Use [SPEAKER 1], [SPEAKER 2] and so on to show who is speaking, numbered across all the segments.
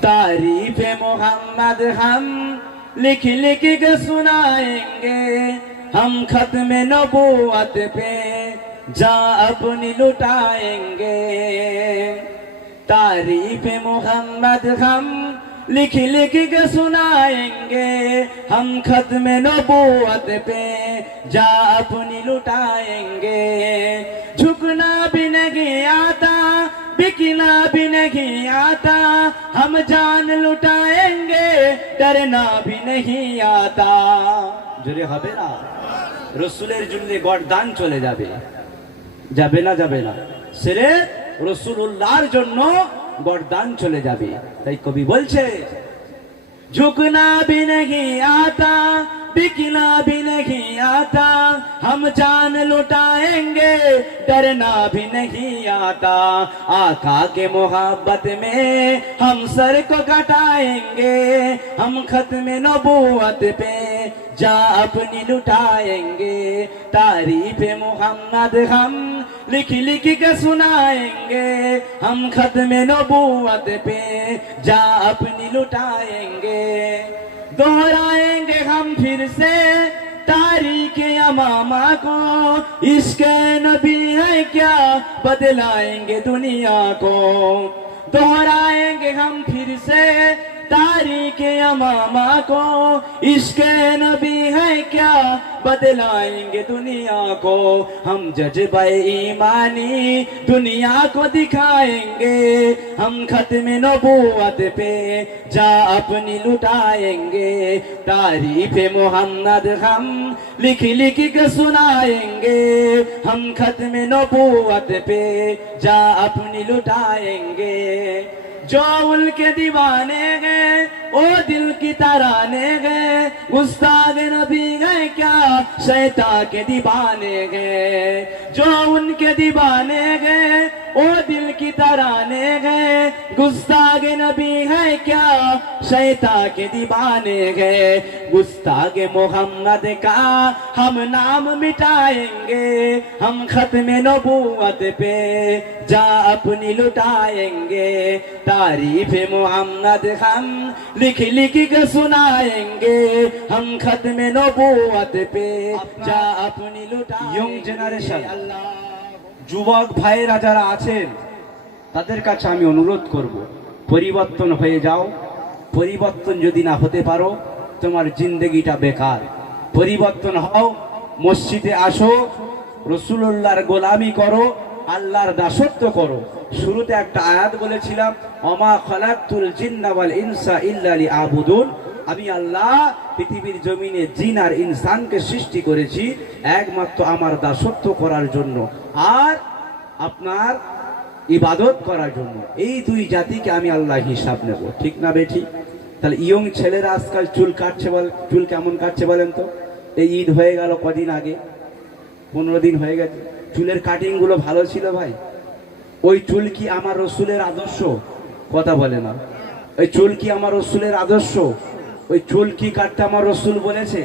[SPEAKER 1] تعریف محمد ہم لکھ لکھ کے سنائیں گے۔ ہم ختم نبوت پہ جا اپنی لٹائیں گے۔ تعریف محمد ہم لکھ لکھ کے سنائیں گے۔ ہم ختم نبوت پہ جا اپنی لٹائیں گے۔ جھکنا بھی نہیں آتا बिकना भी नहीं आता हम जान लुटाएंगे डरना भी नहीं आता জোরে হবে না রসুলের জন্য গরদান চলে যাবে যাবে না যাবে না সেরে রসুল্লাহর জন্য গরদান চলে যাবে তাই কবি বলছে झुकना भी नहीं आता بکنا بھی نہیں آتا۔ ہم جان لٹائیں گے، ڈرنا بھی نہیں آتا۔ آقا کے محبت میں ہم سر کو کٹائیں گے۔ ہم ختم نبوت پہ جا اپنی لٹائیں گے۔ تعریف محمد ہم لکھ لکھ کے سنائیں گے۔ ہم ختم نبوت پہ جا اپنی لٹائیں گے۔ دہرائیں گے ہم پھر سے تاریخ امامہ کو۔ عشق نبی ہے کیا؟ بدلائیں گے دنیا کو۔ دہرائیں گے ہم پھر سے تاریخ امامہ کو، عشق نبی ہے کیا؟ بدلائیں گے دنیا کو۔ ہم ججبہ ایمانی دنیا کو دکھائیں گے۔ ہم ختم نبوت پہ جا اپنی لٹائیں گے۔ تاریخ محمد ہم لکھ لکھ کے سنائیں گے۔ ہم ختم نبوت پہ جا اپنی لٹائیں گے۔ چاول کے دیوانے گئے، او دل کی ترانے گئے۔ استاد نبی گئے کیا؟ شیطان کے دیوانے گئے۔ جو ان کے دیوانے گئے او دل کی ترانے گئے گستاگ نبی ہے کیا؟ شیطا کے دیبانے گئے گستاگ محمد کا ہم نام مٹائیں گے۔ ہم ختم نبوت پہ جا اپنی
[SPEAKER 2] لٹائیں گے۔
[SPEAKER 1] تعریف محمد ہم لکھ لکھ کے سنائیں گے۔ ہم ختم نبوت پہ جا اپنی لٹائیں گے۔ یوں جنریشن اللہ
[SPEAKER 2] যুবক ভাইয়েরা যারা আছেন, তাদের কাছে আমি অনুরোধ করব, পরিবর্তন হয়ে যাও। পরিবর্তন যদি না হতে পারো, তোমার জিন্দগিটা বেকার। পরিবর্তন হও, মসজিদে আসো রসুল্লাহর গোলামি করো, আল্লাহর দাসত্ব করো। শুরুতে একটা আয়াত বলেছিলাম অমা খলাকুল জিন্নাওয়াল ইনসা ইল্লালি আবুদুন আমি আল্লাহ পৃথিবীর জমিনে জিন আর ইনসানকে সৃষ্টি করেছি একমাত্র আমার দাসত্ব করার জন্য আর আপনার ইবাদত করার জন্য। এই দুই জাতিকে আমি আল্লাহ হিসাব নেব। ঠিক না বেঠি? তাহলে ইয়ং ছেলেরা আজকাল চুল কাটছে বল, চুল কেমন কাটছে বলেন তো? এই ঈদ হয়ে গেল কদিন আগে, পনেরো দিন হয়ে গেছে। চুলের কাটিংগুলো ভালো ছিল ভাই? ওই চুল কি আমার রসুলের আদর্শ? কথা বলে না। ওই চুল কি আমার রসুলের আদর্শ? ওই চুল কি কাটতে আমার রসুল বলেছে?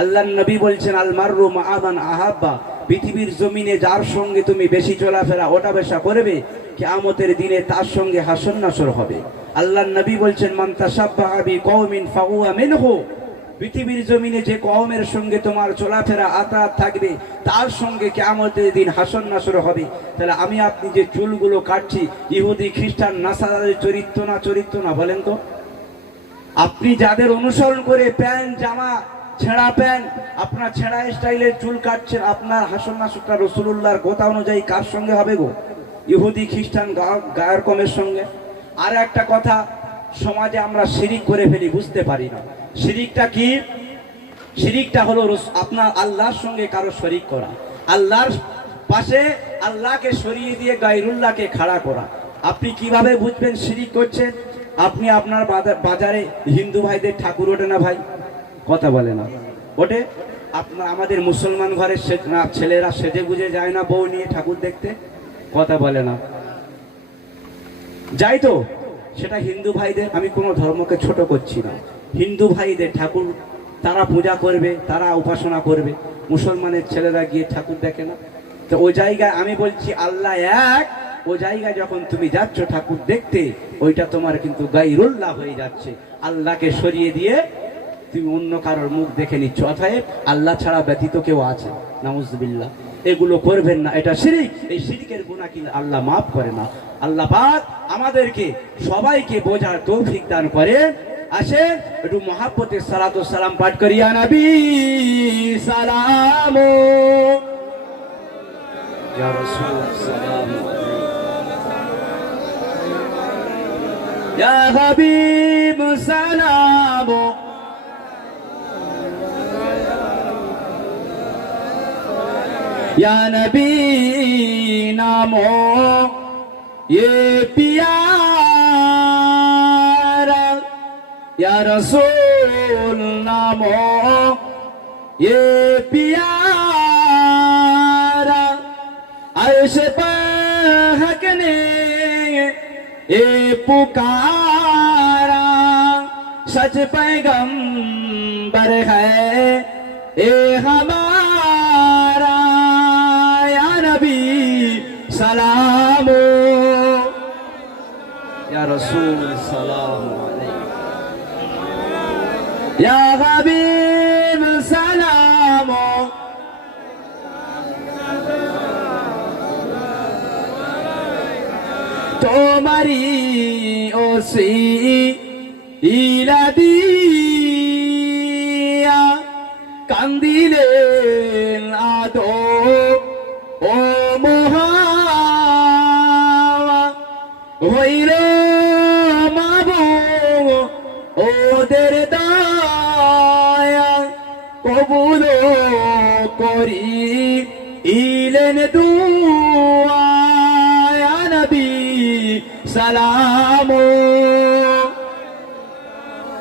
[SPEAKER 2] আল্লাহ নবী বলছেন, আল মাররু আমান আহাব্বা। পৃথিবীর জমিনে যার সঙ্গে তুমি বেশি চলাফেরা, ওটা বেশা করবে, কিয়ামতের দিনে তার সঙ্গে হাসন নাসর হবে। আল্লাহ নবী বলছেন, মান তাসাব্বাহা বি কওমিন ফাহুয়া মিনহু। পৃথিবীর জমিনে যে কওমের সঙ্গে তোমার চলাফেরা আতাত থাকবে, তার সঙ্গে কেমতের দিন হাসন নাসর হবে। তাহলে আমি আপনি যে চুলগুলো কাটছি, ইহুদি, খ্রিস্টান নাসাদের চরিত্র না চরিত্র না বলেন তো? আপনি যাদের অনুসরণ করে প্যান্ট, জামা, ছেঁড়া প্যান্ট, আপনার ছেঁড়া স্টাইলের চুল কাটছেন, আপনার হাসন নাসরটা রসুল্লাহর কথা অনুযায়ী কার সঙ্গে হবে গো? ইহুদি, খ্রিস্টান গায়ের কমের সঙ্গে? আর একটা কথা, সমাজে আমরা শিরিক করে ফেলি, বুঝতে পারি না। শিরিকটা কি? শিরিকটা হলো আপনার আল্লাহর সঙ্গে কারও শরিক করা। আল্লাহর পাশে আল্লাহকে সরিয়ে দিয়ে গাইরুল্লাহকে খাড়া করা। আপনি কীভাবে বুঝবেন শিরিক করছেন? আপনি আপনার বাজা- বাজারে হিন্দু ভাইদের ঠাকুর ওঠে না ভাই? কথা বলে না। ওঠে? আপনার আমাদের মুসলমান ঘরের ছেলেরা সেজে গুজে যায় না বউ নিয়ে ঠাকুর দেখতে? কথা বলে না। যাই তো, সেটা হিন্দু ভাইদের আমি কোনো ধর্মকে ছোট করছি না। হিন্দু ভাইদের ঠাকুর, তারা পূজা করবে, তারা উপাসনা করবে। মুসলমানের ছেলেরা গিয়ে ঠাকুর দেখে না। তো ওই জায়গায় আমি বলছি, আল্লাহ এক ও জায়গায় যখন তুমি যাচ্ছ ঠাকুর দেখতে, ওইটা তোমার কিন্তু গাইরুল্লাহ হয়ে যাচ্ছে। আল্লাহকে সরিয়ে দিয়ে তুমি অন্য কারোর মুখ দেখে নিচ্ছ। অতএব আল্লাহ ছাড়া ব্যতীত কেউ আছে। নাউজবিল্লাহ। এগুলো করবেন না। এটা শিরিক। এই শিরিকের গুণা কি আল্লাহ মাফ করে না। আল্লাহ পাক আমাদেরকে সবাইকে বোঝার তৌফিক দান করে আসে একটু মহাব্বতের সালাত সালাম পাঠ করিয়া নবী, সালাম সালাম
[SPEAKER 1] Ya حبيب سلام Ya نبي نامو يا بيارا يا رسول ए पुकारा सच पैगंबर है ए हमारा या नबी सलाम
[SPEAKER 2] या रसूल सलाम
[SPEAKER 1] या हबीब তোমারি ওসি ইলা দিয়া কান্দিলেন আদো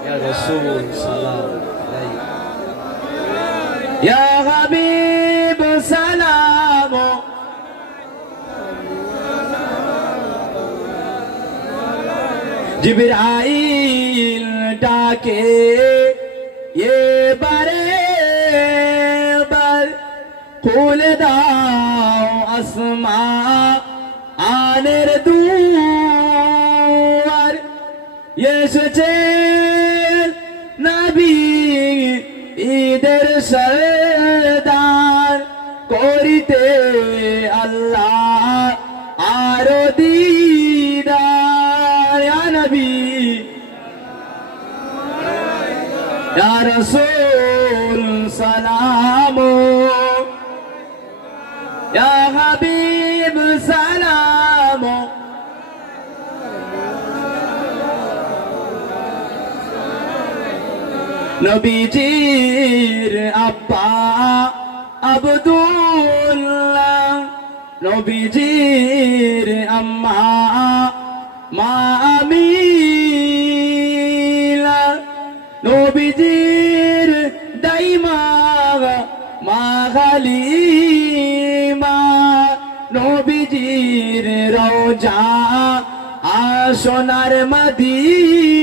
[SPEAKER 1] ইয়া
[SPEAKER 2] রাসূল সালাম
[SPEAKER 1] ইয়া হাবিব সালাম জিবরাইল ডাকে এবারে বার খুলে দাও আসমা আনের দুয়ার এসেছে ঈদের সরদার করিতে আল্লাহ আরও দিদার। নবী। রাসূল সালাম। হাবিব সালাম। নবীজির আব্বা আব্দুল্লাহ, নবীজির আম্মা, মা আমিলা, নবীজির দাইমা, মা হালিমা নবীজির রওজা, আসোনার মদিনা